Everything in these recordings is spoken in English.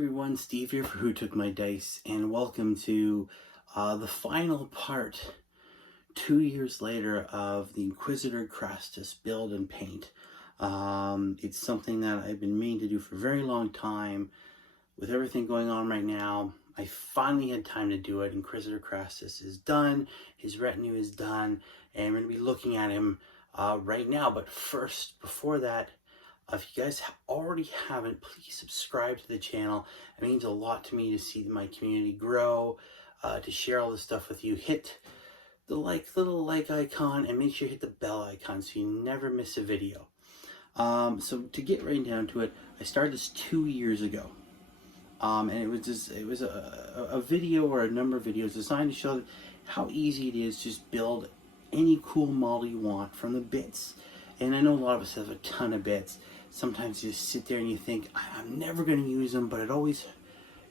everyone, Steve here for Who Took My Dice, and welcome to the final part, 2 years later, of the Inquisitor Crastus build and paint. It's something that I've been meaning to do for a very long time. With everything going on right now, I finally had time to do it. Inquisitor Crastus is done, his retinue is done, and we're going to be looking at him right now. But first, before that, if you guys already haven't, please subscribe to the channel. It means a lot to me to see my community grow, to share all this stuff with you. Hit the little like icon and make sure you hit the bell icon so you never miss a video. So to get right down to it, I started this 2 years ago. And it was a video or a number of videos designed to show how easy it is to just build any cool model you want from the bits. And I know a lot of us have a ton of bits. Sometimes you just sit there and you think, I'm never going to use them, but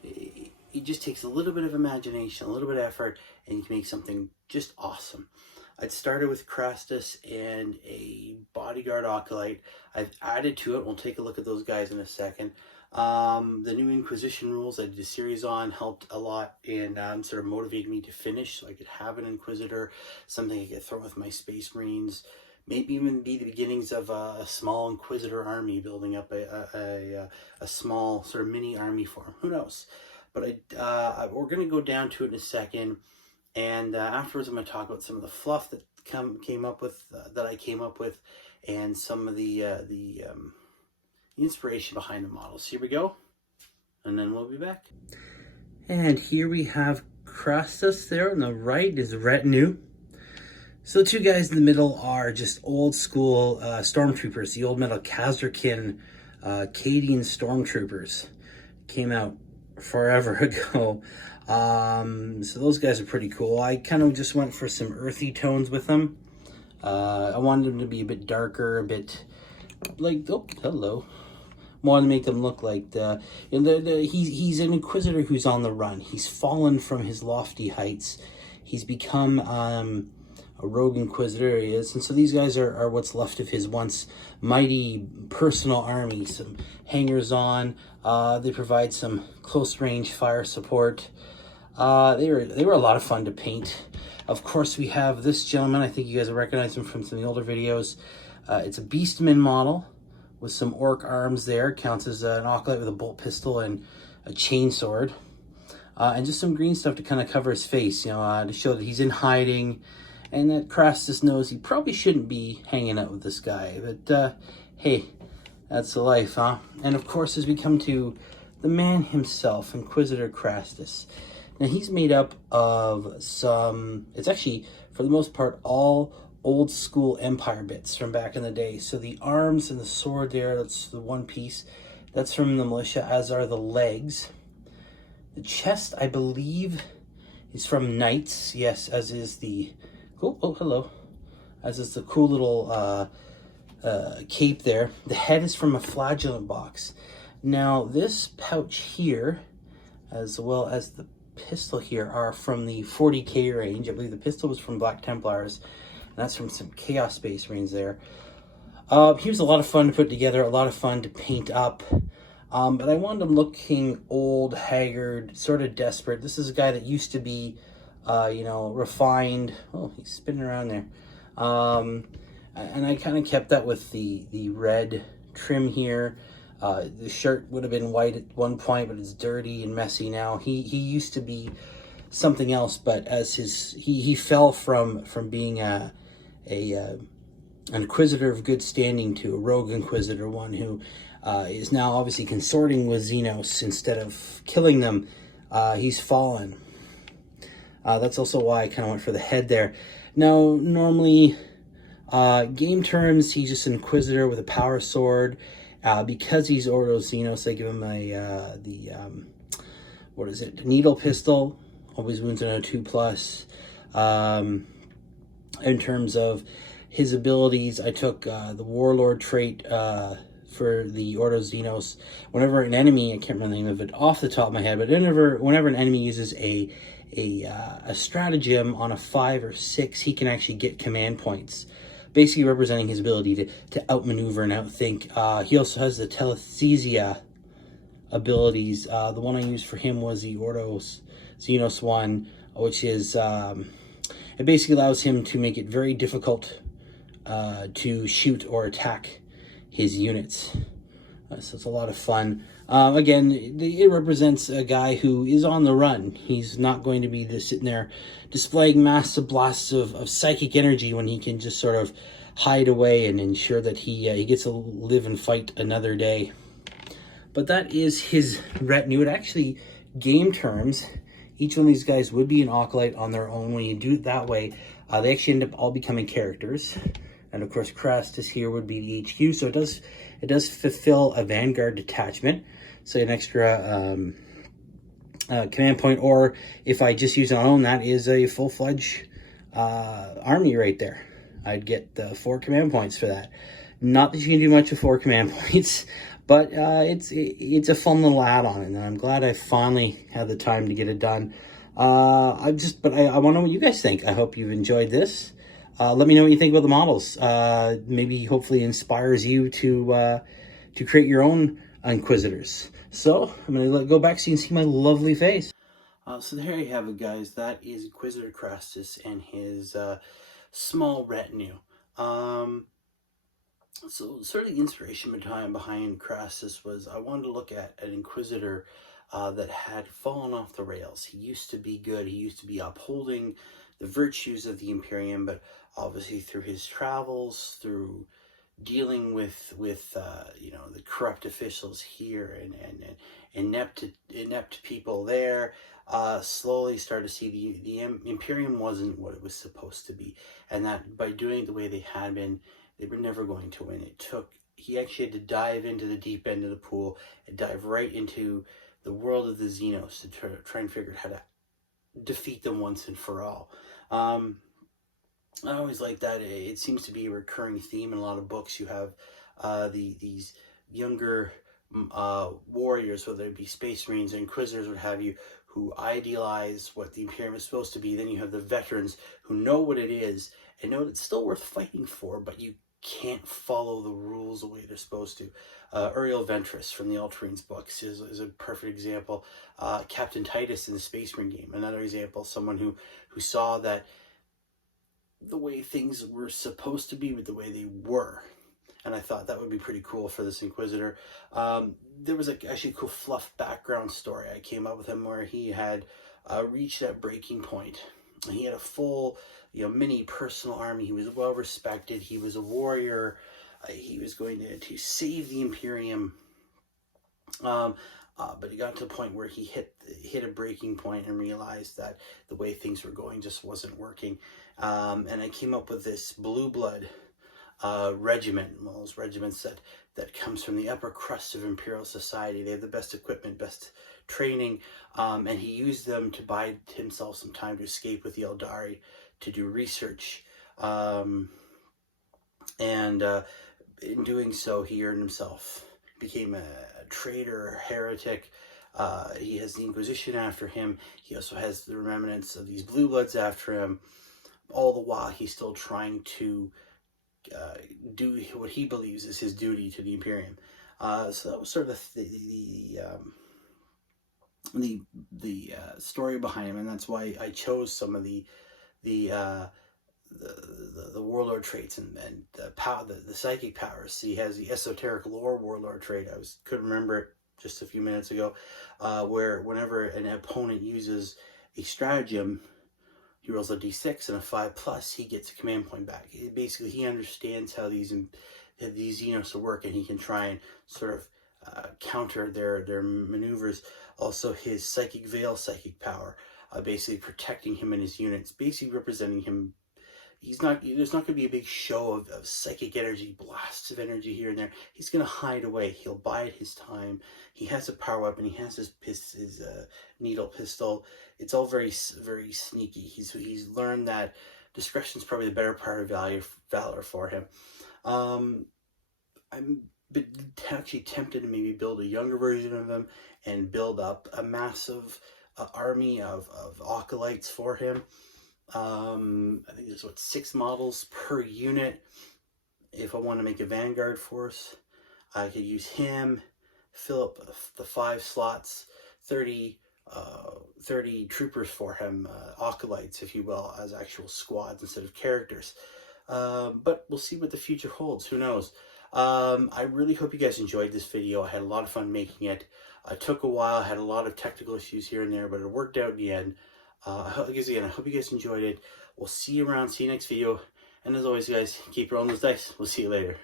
it just takes a little bit of imagination, a little bit of effort, and you can make something just awesome. I'd started with Crastus and a Bodyguard Acolyte. I've added to it. We'll take a look at those guys in a second. The new Inquisition rules I did a series on helped a lot and sort of motivated me to finish so I could have an Inquisitor, something I could throw with my Space Marines. Maybe even be the beginnings of a small Inquisitor army, building up a small sort of mini army for him. Who knows? But we're going to go down to it in a second, and afterwards I'm going to talk about some of the fluff that I came up with, and some of the inspiration behind the models. Here we go, and then we'll be back. And here we have Crastus there. On the right is retinue. So the two guys in the middle are just old school stormtroopers, the old metal Kazarkin Cadian stormtroopers. Came out forever ago. So those guys are pretty cool. I kind of just went for some earthy tones with them. I wanted them to be a bit darker, a bit like, oh, hello. Wanted to make them look like he's an Inquisitor who's on the run. He's fallen from his lofty heights. He's become a rogue Inquisitor he is, and so these guys are what's left of his once mighty personal army. Some hangers-on, they provide some close-range fire support. They were a lot of fun to paint. Of course, we have this gentleman. I think you guys will recognize him from some of the older videos. It's a Beastman model with some orc arms there. Counts as an Acolyte with a bolt pistol and a chainsword. And just some green stuff to kind of cover his face, to show that he's in hiding, and that Crastus knows he probably shouldn't be hanging out with this guy. But, hey, that's the life, huh? And, of course, as we come to the man himself, Inquisitor Crastus. Now, he's made up of it's actually, for the most part, all old-school Empire bits from back in the day. So the arms and the sword there, that's the one piece. That's from the militia, as are the legs. The chest, I believe, is from Knights. Yes, as is the... Oh, hello. As is the cool little cape there. The head is from a flagellant box. Now, this pouch here, as well as the pistol here, are from the 40k range. I believe the pistol was from Black Templars, and that's from some Chaos Space Marines there. He was a lot of fun to put together, a lot of fun to paint up. But I wanted him looking old, haggard, sort of desperate. This is a guy that used to be refined. Oh, he's spinning around there. And I kind of kept that with the red trim here. The shirt would have been white at one point, but it's dirty and messy now. He used to be something else, but as he fell from being an Inquisitor of good standing to a rogue Inquisitor, one who is now obviously consorting with Xenos instead of killing them. He's fallen. That's also why I kind of went for the head there. Now, normally, game terms, he's just an Inquisitor with a power sword. Because he's Ordo Xenos, I give him the needle pistol. Always wounds on a 2+. In terms of his abilities, I took the Warlord trait for the Ordo Xenos. Whenever an enemy, I can't remember the name of it off the top of my head, but whenever an enemy uses a stratagem on a 5 or 6, he can actually get command points, basically representing his ability to outmaneuver and outthink. He also has the telesthesia abilities. The one I used for him was the Ordos Xenos one, which is, it basically allows him to make it very difficult to shoot or attack his units. So it's a lot of fun. Again, it represents a guy who is on the run. He's not going to be sitting there displaying massive blasts of psychic energy when he can just sort of hide away and ensure that he gets to live and fight another day. But that is his retinue. It actually, game terms, each one of these guys would be an acolyte on their own. When you do it that way, they actually end up all becoming characters. And of course, Crastus here would be the HQ. So it does fulfill a Vanguard detachment. So an extra command point. Or if I just use it on, that is a full-fledged army right there. I'd get 4 command points for that. Not that you can do much with 4 command points, but it's a fun little add-on, and I'm glad I finally had the time to get it done. I want to know what you guys think. I hope you've enjoyed this. Let me know what you think about the models. Maybe hopefully inspires you to create your own Inquisitors. So I'm going to go back so you can see my lovely face. So there you have it, guys. That is Inquisitor Crastus and his small retinue. So sort of the inspiration behind Crassus was I wanted to look at an Inquisitor that had fallen off the rails. He used to be good. He used to be upholding the virtues of the Imperium, but obviously through his travels, through dealing with the corrupt officials here and inept people there, slowly started to see the Imperium wasn't what it was supposed to be, and that by doing it the way they had been, they were never going to win. He actually had to dive into the deep end of the pool and dive right into the world of the Xenos to try and figure out how to defeat them once and for all. I always like that. It seems to be a recurring theme in a lot of books. You have these younger warriors, whether it be Space Marines or Inquisitors, what have you, who idealize what the Imperium is supposed to be. Then you have the veterans who know what it is and know it's still worth fighting for, but you can't follow the rules the way they're supposed to. Uriel Ventress from the Ultramarines books is a perfect example. Captain Titus in the Space Marine game, another example, someone who saw that the way things were supposed to be with the way they were. And I thought that would be pretty cool for this Inquisitor. There was actually a cool fluff background story I came up with him where he had reached that breaking point. And he had a full, mini personal army. He was well respected. He was a warrior. He was going to save the Imperium. But he got to a point where he hit a breaking point and realized that the way things were going just wasn't working. And I came up with this blue blood regiment, one of those regiments that comes from the upper crust of Imperial society. They have the best equipment, best training, and he used them to buy himself some time to escape with the Eldari to do research. And in doing so, he earned himself, became a traitor, a heretic. He has the Inquisition after him. He also has the remnants of these blue bloods after him. All the while, he's still trying to do what he believes is his duty to the Imperium. So that was sort of the story behind him, and that's why I chose some of the warlord traits and the psychic powers. He has the esoteric lore warlord trait. I couldn't remember it just a few minutes ago, where whenever an opponent uses a stratagem, he rolls a d6 and a 5+, he gets a command point back. Basically, he understands how these Xenos work, and he can try and sort of counter their maneuvers. Also, his psychic veil, psychic power, basically protecting him and his units, basically representing him. There's not going to be a big show of psychic energy, blasts of energy here and there. He's going to hide away. He'll bide his time. He has a power weapon. He has his needle pistol. It's all very, very sneaky. He's learned that discretion is probably the better part of valor for him. I'm actually tempted to maybe build a younger version of him and build up a massive army of acolytes for him. I think there's 6 models per unit. If I want to make a Vanguard force, I could use him, fill up the 5 slots, 30 troopers for him, acolytes, if you will, as actual squads instead of characters. But we'll see what the future holds. Who knows? I really hope you guys enjoyed this video. I had a lot of fun making it. It took a while, had a lot of technical issues here and there, but it worked out in the end. I hope you guys enjoyed it. We'll see you around. See you next video. And as always, guys, keep rolling those dice. We'll see you later.